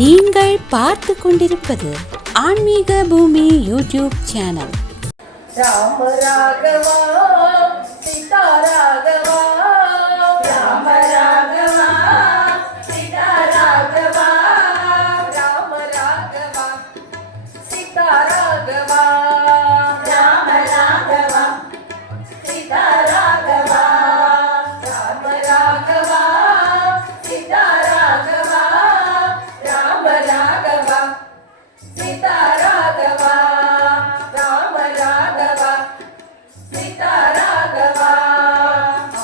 நீங்கள் பார்த்து கொண்டிருப்பது ஆன்மீக பூமி யூடியூப் சேனல். ராம ராகவா சீதா ராகவா, ராம ராகவா சீதா ராகவா, ராம ராகவா சீதா ராகவா, ராம ராகவா சீதா ராகவா, ராம ராகவா சீதா ராகவா, ராம ராகவா சீதா ராகவா, ராம ராகவா சீதா ராகவா,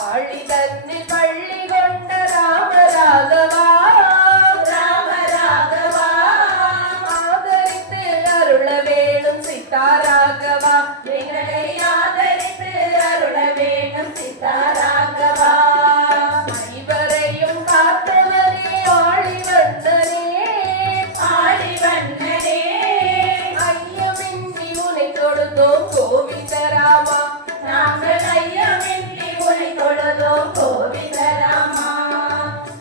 ஆழிதன்னில் பள்ளி கொண்ட ராம ராகவா, ராம ராகவா, ஆதரித்து அருள வேணும் சீதா ராகவா, எங்களை ஆதரித்து அருள வேணும் சீதா ராகவா, ஐவரையும் காத்தவரே ஆழிவண்ணனே, ஆழிவண்ணனே, ஐயமின்றி உனை தொழுதோம் கோவிந்தராமா, நாங்கள் ஐயமின்றி உனை தொழுதோம் கோவிந்தராமா,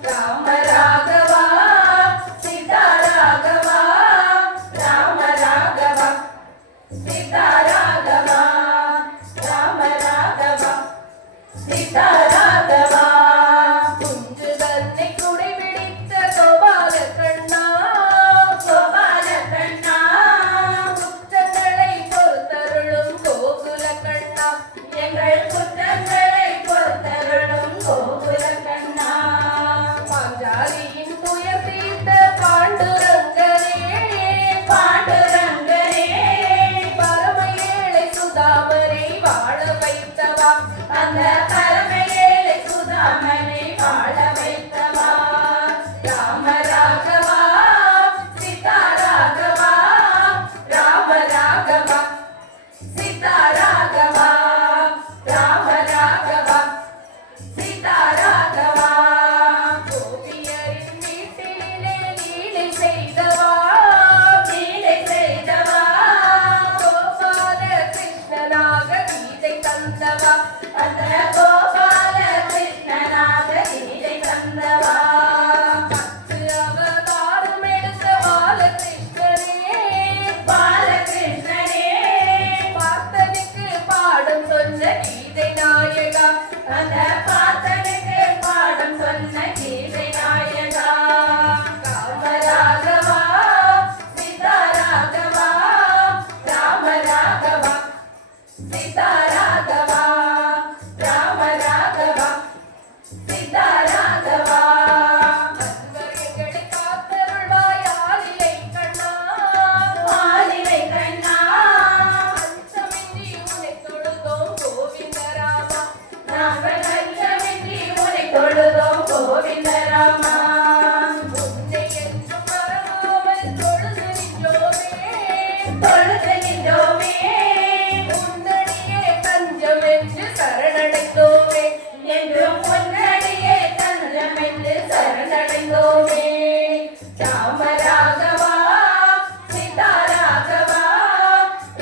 ராம ராகவா சீதா ராகவா, ராம ராகவா சீதா ராகவா, ராம ராகவா சீதா ராகவா, குஞ்சு தன்னை குடைபிடித்த கோபால கண்ணா, கோபால கண்ணா, குற்றங்களை பொறுத்தருளும் கோகுல கண்ணா, எங்கள் குற்றங்களை பொறுத்தருளும் கோகுல கண்ணா, பாஞ்சாலியின் துயர் தீர்த்த பாண்டுரங்கனே, பாண்டுரங்கனே, பரம ஏழை சுதாமரை வாழ வைத்தவா, அந்த பரம ஏழை சுதாமரை வாழ வைத்தவா, ராம ராகவா சீதா ராகவா, ராம ராகவா சீதா ராகவா, ராம ராகவா சீதா ராகவா, கோபியரின் வீட்டிலே லீலை செய்தவா, லீலை செய்தவா, கோபால கிருஷ்ணனாக கீதை தந்தவா, அந்த கோபால கிருஷ்ணனாக கீதை தந்தவா, பத்து அவதாரம் எடுத்த பாலகிருஷ்ணனே, பாலகிருஷ்ணனே, பார்த்தனுக்கு பாடம் சொன்ன கீதை நாயகா, அந்த பார்த்தனுக்கு பாடம் சொன்ன கீதை நாயகா, ராம ராகவா சீதா ராகவா, ராம ராகவா சீதா ராகவா, ராம ராகவா சீதா ராகவா, அன்பர்களை காத்தருள்வாய் ஆலிலை கண்ணா, ஆலிலை கண்ணா, அச்சமின்றி உனை தொழுதோம் கோவிந்தராமா, நாங்கள் அச்சமின்றி உனை தொழுதோம் கோவிந்தராமா, உன்னை என்றும் மறவாமல் தொழுது நின்றோமே, தொழுது நின்றோமே, உன்னடியே தஞ்சம் என்று சரணடைந்தோமே, என்றும் உன்னடியே தஞ்சம் என்று சரணடைந்தோமே, ராம ராகவா சீதா ராகவா,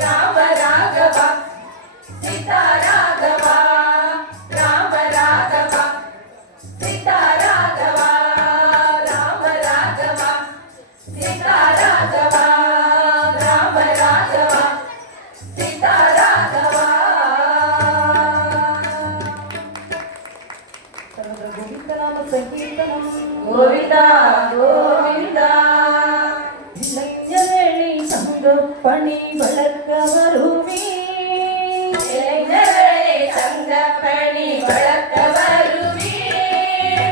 ராம ராகவா சீதா ராகவா, ராம ராகவா சீதா ராகவா, ராம ராகவா சீதா ராகவா, ராம ராகவா சீதா ராகவா. கோவிந்தா கோவிந்தா, இளைஞரணி சங்க பணி வளர்க்க வருவே, இளைஞரணி சங்க பணி வளர்க்க வருவே,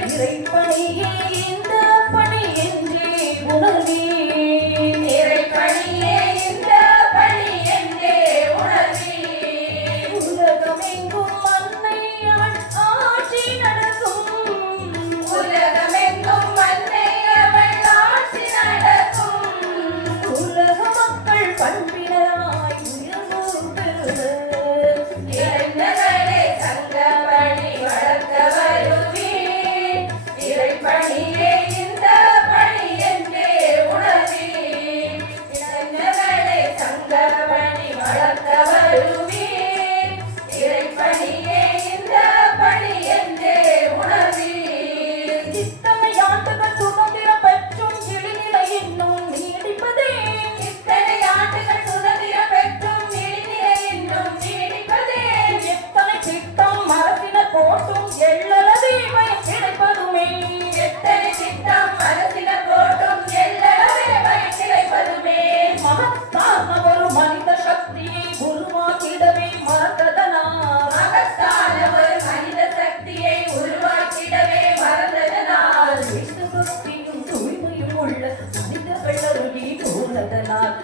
இறைப்பணியே இந்த பணி என்றே உணர்வே, இறைப்பணியே இந்த பணி என்றே உணர்வே, உலகமெங்கும் அன்னை அவள் ஆட்சி நடக்கும், உலகமெங்கும் அன்னை அவள் ஆட்சி நடக்கும், உலக மக்கள் பண்பினராய் உயர்ந்து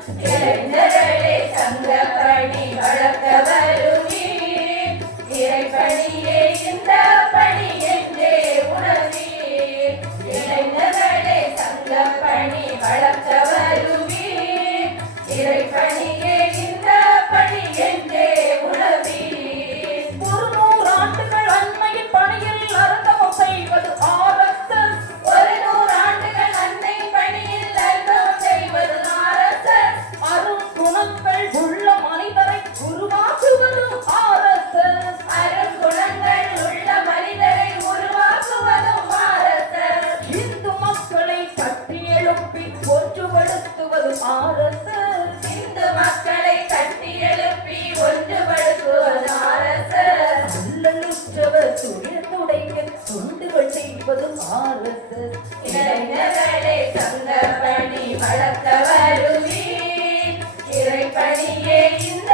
இளைஞர்களே சங்க பணி வளர்க்க வருவீர் இறைப்பணியே இந்த பணி என்றே உணர்வீர் இளைஞர்களே சங்க பணி வளர்க்க வருவீர் இறைப்பணியே இந்த பணி என்றே உணர்வீர் 100 ஆண்டுகள் அண்மையின் பணியில் அர்த்தம் செய்வது RSS 100 ஆண்டுகள் அன்னை பணியில் அர்த்தம் செய்வது RSS அருங்குணங்கள் உள்ள மனிதரை உருவாக்குவதும் RSS அருங்குணங்கள் உள்ள மனிதரை உருவாக்குவதும் RSS இந்து மக்களை கட்டி எழுப்பி ஒன்றுபடுத்துவது RSS இந்து மக்களை கட்டி எழுப்பி ஒன்றுபடுத்துவது RSS உள்ளலுற்றவர் துயர் துடைக்க தொண்டுகள் செய்வதும் RSS இளைஞர்களே சங்க பணி வளர்க்க வருவீர் இறைப்பணியே இந்த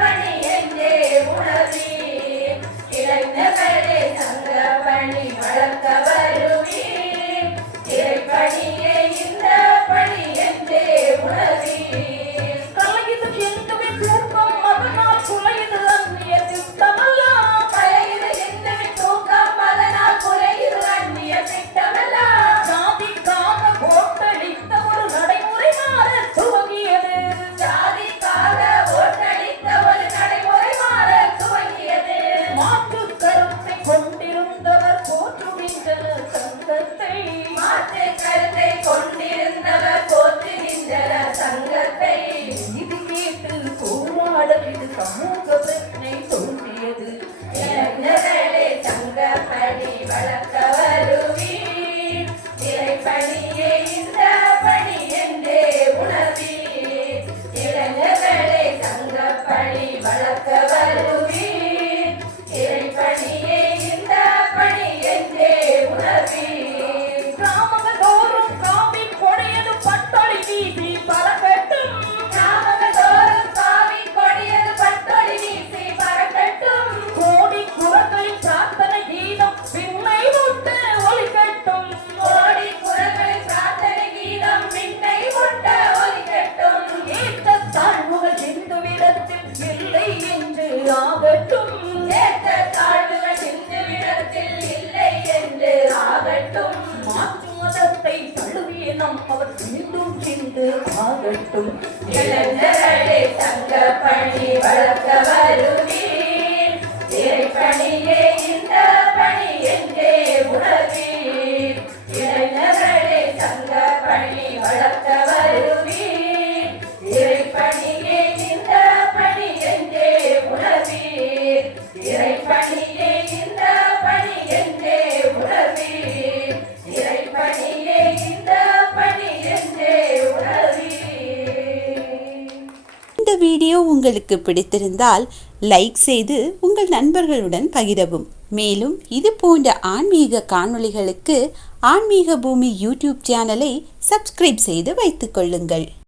பணி என்றே உணர்வீர் இளைஞர்களே சங்க பணி வளர்க்க வருவீர் இறைப்பணியே இந்த பணி என்றே உணர்வீர் கலையுது இந்துவின் தூக்கம் அதனால் குலையுது அந்நிய திட்டமெல்லாம் கலையுது இந்துவின் தூக்கம் அதனால் குலையுது அந்நிய திட்டமெல்லாம் ஜாதிக்காக ஓட்டளித்த ஒரு நடைமுறை மாற துவங்கியது ஜாதிக்காக ஓட்டளித்த ஒரு நடைமுறை மாற துவங்கியது மாற்று கருத்தை கொண்டிருந்தவர் போற்றுகின்றனர் சங்கத்தை மாற்று கருத்தை கொண்டிருந்தவர் போற்றுகின்றனர் சங்கத்தை இது கேட்டு போராட இது சமூக பிரச்சனை தோன்றியது இளைஞர்களே சங்க பணி வளர்க்க வருவீர் இறைப்பணியே இந்த பணி என்றே உணர்வீர் இளைஞர்களே சங்க பணி வளர்க்க வருவீர் இறைப்பணியே இந்த பணி என்றே உணர்வீர் கிராமங்கள் தோறும் காவி கொடியது பட்டொளி வீசி பறக்கட்டும் கிராமங்கள் தோறும் காவி கொடியது பட்டொளி வீசி பறக்கட்டும் கோடி குரங்களின் பிரார்த்தனை கீதம் விண்ணை முட்ட ஒலிக்கட்டும் கோடி குரங்களின் பிரார்த்தனை கீதம் விண்ணை முட்ட ஒலிக்கட்டும் ஏற்ற தாழ்வுகள் இந்துவிடத்தில் இல்லை என்று ஆகட்டும் ஏற்ற தாழ்வுகள் இந்துவிடத்தில் இல்லை என்று ஆகட்டும் மாற்று மதத்தை தழுவிய நம் அவர் மீண்டும் சிந்து ஆகட்டும் இளைஞர்களே சங்க பணி வளர்க்க வருவீர் இறைப்பணியே இந்த பணி என்றே உணர்வீர் இளைஞர்களே சங்க பணி வளர்க்க வருவீர் இறைப்பணியே இந்த பணி என்றே உணர்வீர் இறைப்பணியே இந்த பணி என்றே உணர்வீர் இறைப்பணியே இந்த பணி என்றே உணர்வீர். இந்த வீடியோ உங்களுக்கு பிடித்திருந்தால் லைக் செய்து உங்கள் நண்பர்களுடன் பகிரவும். மேலும் இது போன்ற ஆன்மீக காணொளிகளுக்கு ஆன்மீக பூமி யூடியூப் சேனலை சப்ஸ்கிரைப் செய்து வைத்துக் கொள்ளுங்கள்.